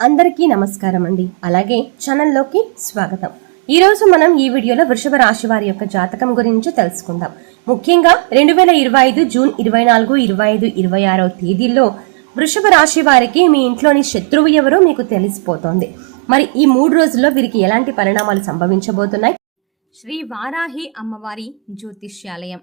అందరికీ నమస్కారం అండి. అలాగే ఛానల్లోకి స్వాగతం. ఈరోజు మనం ఈ వీడియోలో వృషభ రాశి వారి యొక్క జాతకం గురించి తెలుసుకుందాం. ముఖ్యంగా రెండు వేల ఇరవై ఐదు జూన్ ఇరవై నాలుగు ఇరవై ఐదు ఇరవై ఆరో తేదీల్లో వృషభ రాశి వారికి మీ ఇంట్లోని శత్రువు ఎవరో మీకు తెలిసిపోతోంది. మరి ఈ మూడు రోజుల్లో వీరికి ఎలాంటి పరిణామాలు సంభవించబోతున్నాయి? శ్రీ వారాహి అమ్మవారి జ్యోతిష్యాలయం.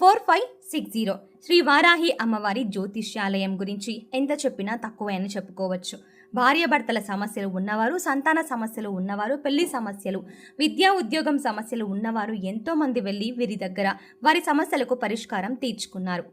four five six zero. Sri Varahi అమ్మవారి జ్యోతిష్యాలయం గురించి ఎంత చెప్పినా తక్కువే అని చెప్పుకోవచ్చు భార్యాభర్తల సమస్యలు ఉన్నవారు సంతాన సమస్యలు ఉన్నవారు పెళ్ళి సమస్యలు విద్యా ఉద్యోగం సమస్యలు ఉన్నవారు ఎంతోమంది వెళ్ళి వీరి దగ్గర వారి సమస్యలకు పరిష్కారం తీర్చుకున్నారు.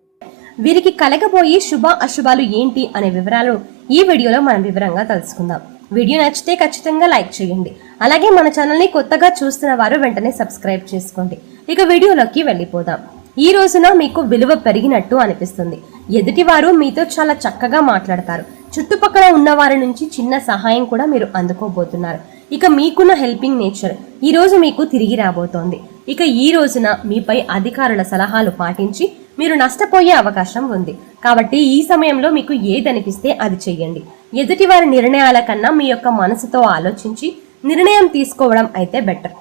వీరికి కలగబోయే శుభ అశుభాలు ఏంటి అనే వివరాలు ఈ వీడియోలో మనం వివరంగా తెలుసుకుందాం. వీడియో నచ్చితే ఖచ్చితంగా లైక్ చేయండి. అలాగే మన ఛానల్ని కొత్తగా చూస్తున్న వారు వెంటనే సబ్స్క్రైబ్ చేసుకోండి. ఇక వీడియోలోకి వెళ్ళిపోదాం. ఈ రోజున మీకు విలువ పెరిగినట్టు అనిపిస్తుంది. ఎదుటివారు మీతో చాలా చక్కగా మాట్లాడతారు. చుట్టుపక్కల ఉన్న వారి నుంచి చిన్న సహాయం కూడా మీరు అందుకోబోతున్నారు. ఇక మీకున్న హెల్పింగ్ నేచర్ ఈ రోజు మీకు తిరిగి రాబోతోంది. ఇక ఈ రోజున మీపై అధికారుల సలహాలు పాటించి మీరు నష్టపోయే అవకాశం ఉంది. కాబట్టి ఈ సమయంలో మీకు ఏదనిపిస్తే అది చెయ్యండి. ఎదుటివారి నిర్ణయాల కన్నా మీ యొక్క మనసుతో ఆలోచించి నిర్ణయం తీసుకోవడం అయితే బెటర్.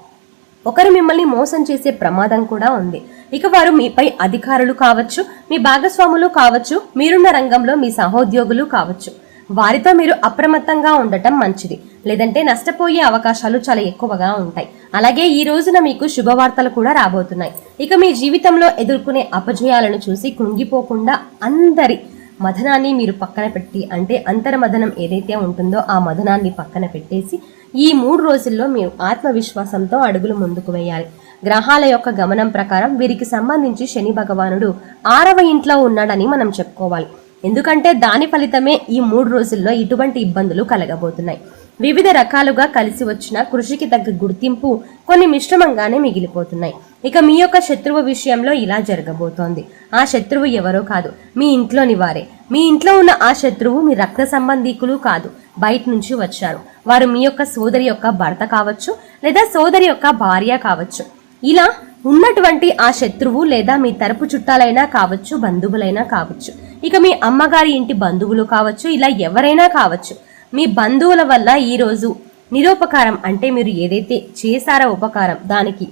ఒకరు మిమ్మల్ని మోసం చేసే ప్రమాదం కూడా ఉంది. ఇక వారు మీపై అధికారులు కావచ్చు మీ భాగస్వాములు కావచ్చు మీరున్న రంగంలో మీ సహోద్యోగులు కావచ్చు. వారితో మీరు అప్రమత్తంగా ఉండటం మంచిది. లేదంటే నష్టపోయే అవకాశాలు చాలా ఎక్కువగా ఉంటాయి. అలాగే ఈ రోజున మీకు శుభవార్తలు కూడా రాబోతున్నాయి. ఇక మీ జీవితంలో ఎదుర్కొనే అపజయాలను చూసి కృంగిపోకుండా అందరి మదనాన్ని మీరు పక్కన పెట్టి అంటే అంతర్మదనం ఏదైతే ఉంటుందో ఆ మదనాన్ని పక్కన పెట్టేసి ఈ మూడు రోజుల్లో మీరు ఆత్మవిశ్వాసంతో అడుగులు ముందుకు వేయాలి. గ్రహాల యొక్క గమనం ప్రకారం వీరికి సంబంధించి శని భగవానుడు ఆరవ ఇంట్లో ఉన్నాడని మనం చెప్పుకోవాలి. ఎందుకంటే దాని ఫలితమే ఈ మూడు రోజుల్లో ఇటువంటి ఇబ్బందులు కలగబోతున్నాయి. వివిధ రకాలుగా కలిసి వచ్చిన కృషికి తగ్గ గుర్తింపు కొన్ని మిశ్రమంగానే మిగిలిపోతున్నాయి. ఇక మీ యొక్క శత్రువు విషయంలో ఇలా జరగబోతోంది. ఆ శత్రువు ఎవరో కాదు మీ ఇంట్లోని వారే. మీ ఇంట్లో ఉన్న ఆ శత్రువు మీ రక్త సంబంధీకులు కాదు బయట నుంచి వచ్చారు. వారు మీ యొక్క సోదరి యొక్క భర్త కావచ్చు లేదా సోదరి యొక్క భార్య కావచ్చు. ఇలా ఉన్నటువంటి ఆ శత్రువు లేదా మీ తరపు చుట్టాలైనా కావచ్చు బంధువులైనా కావచ్చు. ఇక మీ అమ్మగారి ఇంటి బంధువులు కావచ్చు ఇలా ఎవరైనా కావచ్చు. మీ బంధువుల వల్ల ఈరోజు నిరోపకారం అంటే మీరు ఏదైతే చేశారో ఉపకారం దానికి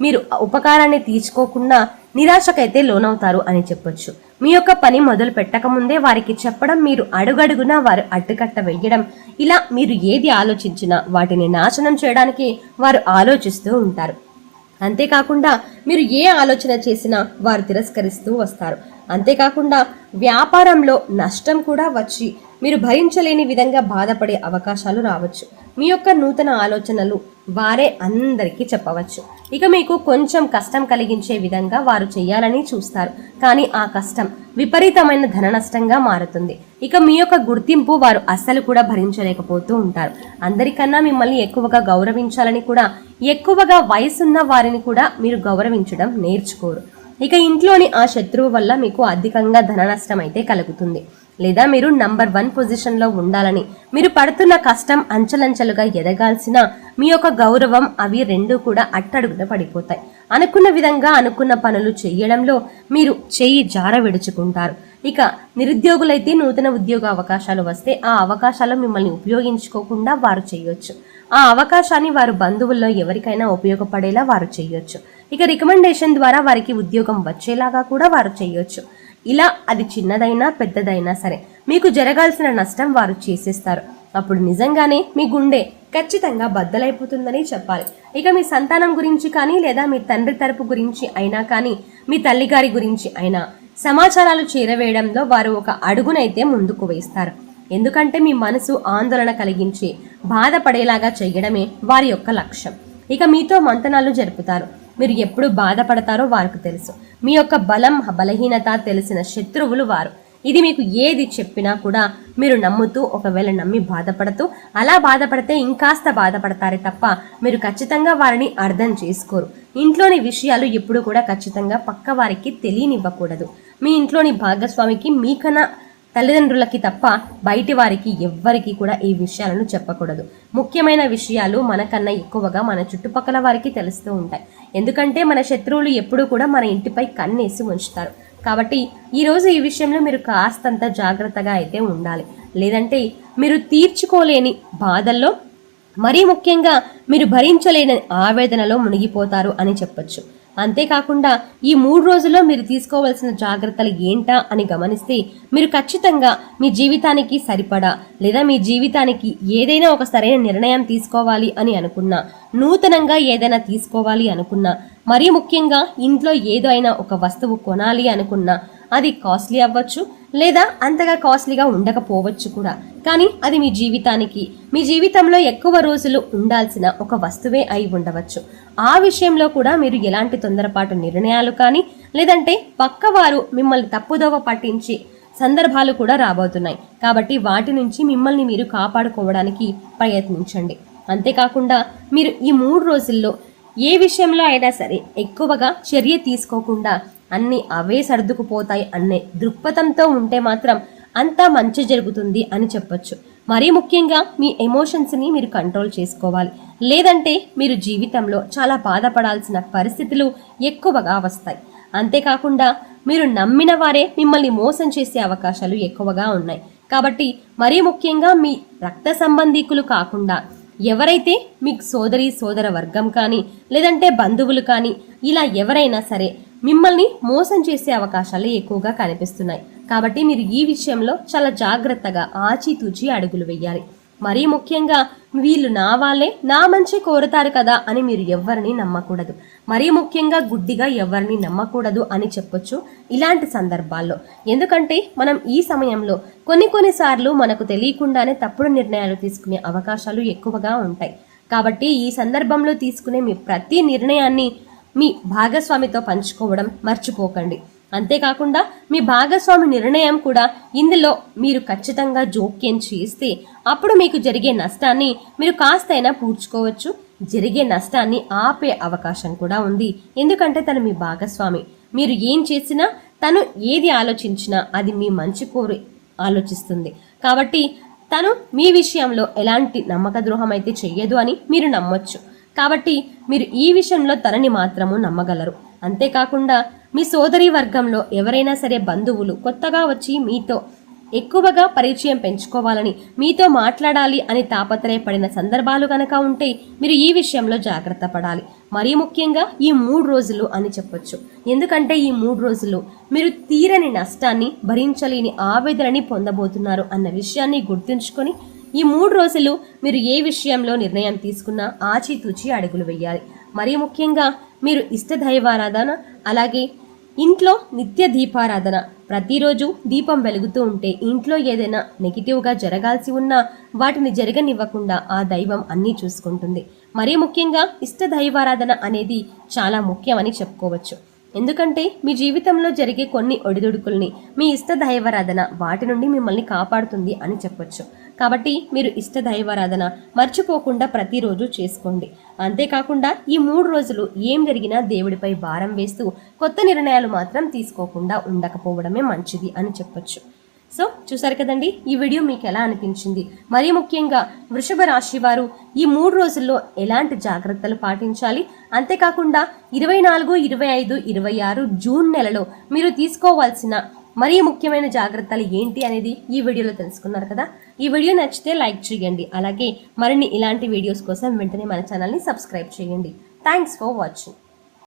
మీరు ఉపకారాన్ని తీర్చుకోకుండా నిరాశకైతే లోనవుతారు అని చెప్పొచ్చు. మీ యొక్క పని మొదలు పెట్టకముందే వారికి చెప్పడం మీరు అడుగడుగునా వారు అడ్డుకట్ట వెయ్యడం ఇలా మీరు ఏది ఆలోచించినా వాటిని నాశనం చేయడానికి వారు ఆలోచిస్తూ ఉంటారు. అంతేకాకుండా మీరు ఏ ఆలోచన చేసినా వారు తిరస్కరిస్తూ వస్తారు. అంతేకాకుండా వ్యాపారంలో నష్టం కూడా వచ్చి మీరు భరించలేని విధంగా బాధపడే అవకాశాలు రావచ్చు. మీ యొక్క నూతన ఆలోచనలు వారే అందరికీ చెప్పవచ్చు. ఇక మీకు కొంచెం కష్టం కలిగించే విధంగా వారు చేయాలని చూస్తారు. కానీ ఆ కష్టం విపరీతమైన ధన నష్టంగా మారుతుంది. ఇక మీ యొక్క గుర్తింపు వారు అస్సలు కూడా భరించలేకపోతూ ఉంటారు. అందరికన్నా మిమ్మల్ని ఎక్కువగా గౌరవించాలని కూడా ఎక్కువగా వయసున్న వారిని కూడా మీరు గౌరవించడం నేర్చుకోరు. ఇక ఇంట్లోని ఆ శత్రువు వల్ల మీకు అధికంగా ధన నష్టం అయితే కలుగుతుంది. లేదా మీరు నంబర్ వన్ పొజిషన్లో ఉండాలని మీరు పడుతున్న కష్టం అంచెలంచెలుగా ఎదగాల్సిన మీ యొక్క గౌరవం అవి రెండు కూడా అట్టడుగున పడిపోతాయి. అనుకున్న విధంగా అనుకున్న పనులు చేయడంలో మీరు చేయి జార విడుచుకుంటారు. ఇక నిరుద్యోగులైతే నూతన ఉద్యోగ అవకాశాలు వస్తే ఆ అవకాశాలు మిమ్మల్ని ఉపయోగించుకోకుండా వారు చేయొచ్చు. ఆ అవకాశాన్ని వారు బంధువుల్లో ఎవరికైనా ఉపయోగపడేలా వారు చేయొచ్చు. ఇక రికమెండేషన్ ద్వారా వారికి ఉద్యోగం వచ్చేలాగా కూడా వారు చేయొచ్చు. ఇలా అది చిన్నదైనా పెద్దదైనా సరే మీకు జరగాల్సిన నష్టం వారు చేసేస్తారు. అప్పుడు నిజంగానే మీ గుండె ఖచ్చితంగా బద్దలైపోతుందని చెప్పాలి. ఇక మీ సంతానం గురించి కానీ లేదా మీ తండ్రి తరపు గురించి అయినా కానీ మీ తల్లిగారి గురించి అయినా సమాచారాలు చేరవేయడంలో వారు ఒక అడుగునైతే ముందుకు వేస్తారు. ఎందుకంటే మీ మనసు ఆందోళన కలిగించి బాధపడేలాగా చేయడమే వారి యొక్క లక్ష్యం. ఇక మీతో మంతనాలు జరుపుతారు. మీరు ఎప్పుడు బాధపడతారో వారికి తెలుసు. మీ యొక్క బలం బలహీనత తెలిసిన శత్రువులు వారు. ఇది మీకు ఏది చెప్పినా కూడా మీరు నమ్ముతూ ఒకవేళ నమ్మి బాధపడుతూ అలా బాధపడితే ఇంకాస్త బాధపడతారే తప్ప మీరు ఖచ్చితంగా వారిని అర్థం చేసుకోరు. ఇంట్లోని విషయాలు ఎప్పుడు కూడా ఖచ్చితంగా పక్క వారికి తెలియనివ్వకూడదు. మీ ఇంట్లోని భాగస్వామికి మీకన్నా తల్లిదండ్రులకి తప్ప బయటి వారికి ఎవ్వరికి కూడా ఈ విషయాలను చెప్పకూడదు. ముఖ్యమైన విషయాలు మనకన్నా ఎక్కువగా మన చుట్టుపక్కల వారికి తెలుస్తూ ఉంటాయి. ఎందుకంటే మన శత్రువులు ఎప్పుడూ కూడా మన ఇంటిపై కన్నేసి ఉంచుతారు కాబట్టి ఈరోజు ఈ విషయంలో మీరు కాస్తంత జాగ్రత్తగా అయితే ఉండాలి. లేదంటే మీరు తీర్చుకోలేని బాధల్లో మరీ ముఖ్యంగా మీరు భరించలేని ఆవేదనలో మునిగిపోతారు అని చెప్పొచ్చు. అంతేకాకుండా ఈ మూడు రోజుల్లో మీరు తీసుకోవాల్సిన జాగ్రత్తలు ఏంటా అని గమనిస్తే మీరు ఖచ్చితంగా మీ జీవితానికి సరిపడా లేదా మీ జీవితానికి ఏదైనా ఒక సరైన నిర్ణయం తీసుకోవాలి అని అనుకున్నా నూతనంగా ఏదైనా తీసుకోవాలి అనుకున్నా మరీ ముఖ్యంగా ఇంట్లో ఏదో అయినా ఒక వస్తువు కొనాలి అనుకున్నా అది కాస్ట్లీ అవ్వచ్చు లేదా అంతగా కాస్ట్లీగా ఉండకపోవచ్చు కూడా. కానీ అది మీ జీవితానికి మీ జీవితంలో ఎక్కువ రోజులు ఉండాల్సిన ఒక వస్తువే అయి ఉండవచ్చు. ఆ విషయంలో కూడా మీరు ఎలాంటి తొందరపాటు నిర్ణయాలు కానీ లేదంటే పక్కవారు మిమ్మల్ని తప్పుదోవ పట్టించి సందర్భాలు కూడా రాబోతున్నాయి. కాబట్టి వాటి నుంచి మిమ్మల్ని మీరు కాపాడుకోవడానికి ప్రయత్నించండి. అంతేకాకుండా మీరు ఈ మూడు రోజుల్లో ఏ విషయంలో అయినా సరే ఎక్కువగా చర్య తీసుకోకుండా అన్ని అవే సర్దుకుపోతాయి అనే దృక్పథంతో ఉంటే మాత్రం అంతా మంచి జరుగుతుంది అని చెప్పొచ్చు. మరీ ముఖ్యంగా మీ ఎమోషన్స్ని మీరు కంట్రోల్ చేసుకోవాలి. లేదంటే మీరు జీవితంలో చాలా బాధపడాల్సిన పరిస్థితులు ఎక్కువగా వస్తాయి. అంతేకాకుండా మీరు నమ్మిన వారే మిమ్మల్ని మోసం చేసే అవకాశాలు ఎక్కువగా ఉన్నాయి. కాబట్టి మరీ ముఖ్యంగా మీ రక్త సంబంధీకులు కాకుండా ఎవరైతే మీకు సోదరి సోదర వర్గం కానీ లేదంటే బంధువులు కానీ ఇలా ఎవరైనా సరే మిమ్మల్ని మోసం చేసే అవకాశాలు ఎక్కువగా కనిపిస్తున్నాయి. కాబట్టి మీరు ఈ విషయంలో చాలా జాగ్రత్తగా ఆచితూచి అడుగులు వేయాలి. మరీ ముఖ్యంగా వీళ్ళు నా వాళ్ళే నా మంచి కోరుతారు కదా అని మీరు ఎవరిని నమ్మకూడదు. మరీ ముఖ్యంగా గుడ్డిగా ఎవరిని నమ్మకూడదు అని చెప్పొచ్చు ఇలాంటి సందర్భాల్లో. ఎందుకంటే మనం ఈ సమయంలో కొన్ని కొన్నిసార్లు మనకు తెలియకుండానే తప్పుడు నిర్ణయాలు తీసుకునే అవకాశాలు ఎక్కువగా ఉంటాయి. కాబట్టి ఈ సందర్భంలో తీసుకునే మీ ప్రతి నిర్ణయాన్ని మీ భాగస్వామితో పంచుకోవడం మర్చిపోకండి. అంతేకాకుండా మీ భాగస్వామి నిర్ణయం కూడా ఇందులో మీరు ఖచ్చితంగా జోక్యం చేస్తే అప్పుడు మీకు జరిగే నష్టాన్ని మీరు కాస్తైనా పూడ్చుకోవచ్చు. జరిగే నష్టాన్ని ఆపే అవకాశం కూడా ఉంది. ఎందుకంటే తను మీ భాగస్వామి. మీరు ఏం చేసినా తను ఏది ఆలోచించినా అది మీ మంచి కోరి ఆలోచిస్తుంది. కాబట్టి తను మీ విషయంలో ఎలాంటి నమ్మక ద్రోహం అయితే చెయ్యదు అని మీరు నమ్మొచ్చు. కాబట్టి మీరు ఈ విషయంలో తనని మాత్రము నమ్మగలరు. అంతేకాకుండా మీ సోదరి వర్గంలో ఎవరైనా సరే బంధువులు కొత్తగా వచ్చి మీతో ఎక్కువగా పరిచయం పెంచుకోవాలని మీతో మాట్లాడాలి అని తాపత్రయపడిన సందర్భాలు కనుక ఉంటే మీరు ఈ విషయంలో జాగ్రత్త పడాలి. మరీ ముఖ్యంగా ఈ మూడు రోజులు అని చెప్పొచ్చు. ఎందుకంటే ఈ మూడు రోజులు మీరు తీరని నష్టాన్ని భరించలేని ఆవేదనని పొందబోతున్నారు అన్న విషయాన్ని గుర్తుంచుకొని ఈ మూడు రోజులు మీరు ఏ విషయంలో నిర్ణయం తీసుకున్నా ఆచితూచి అడుగులు వేయాలి. మరీ ముఖ్యంగా మీరు ఇష్ట దైవారాధన అలాగే ఇంట్లో నిత్య దీపారాధన. ప్రతిరోజు దీపం వెలుగుతూ ఉంటే ఇంట్లో ఏదైనా నెగిటివ్గా జరగాల్సి ఉన్నా వాటిని జరగనివ్వకుండా ఆ దైవం అన్నీ చూసుకుంటుంది. మరీ ముఖ్యంగా ఇష్ట దైవారాధన అనేది చాలా ముఖ్యమని చెప్పుకోవచ్చు. ఎందుకంటే మీ జీవితంలో జరిగే కొన్ని ఒడిదుడుకుల్ని మీ ఇష్ట దైవారాధన వాటి నుండి మిమ్మల్ని కాపాడుతుంది అని చెప్పొచ్చు. కాబట్టి మీరు ఇష్ట దైవారాధన మర్చిపోకుండా ప్రతిరోజు చేసుకోండి. అంతేకాకుండా ఈ మూడు రోజులు ఏం జరిగినా దేవుడిపై భారం వేస్తూ కొత్త నిర్ణయాలు మాత్రం తీసుకోకుండా ఉండకపోవడమే మంచిది అని చెప్పొచ్చు. సో చూసారు కదండి? ఈ వీడియో మీకు ఎలా అనిపించింది? మరీ ముఖ్యంగా వృషభ రాశి వారు ఈ మూడు రోజుల్లో ఎలాంటి జాగ్రత్తలు పాటించాలి? అంతేకాకుండా ఇరవై నాలుగు ఇరవై ఐదు ఇరవై ఆరు జూన్ నెలలో మీరు తీసుకోవాల్సిన మరీ ముఖ్యమైన జాగ్రత్తలు ఏంటి అనేది ఈ వీడియోలో తెలుసుకున్నారు కదా. ఈ వీడియో నచ్చితే లైక్ చేయండి. అలాగే మరిన్ని ఇలాంటి వీడియోస్ కోసం వెంటనే మన ఛానల్ని సబ్స్క్రైబ్ చేయండి. Thanks for watching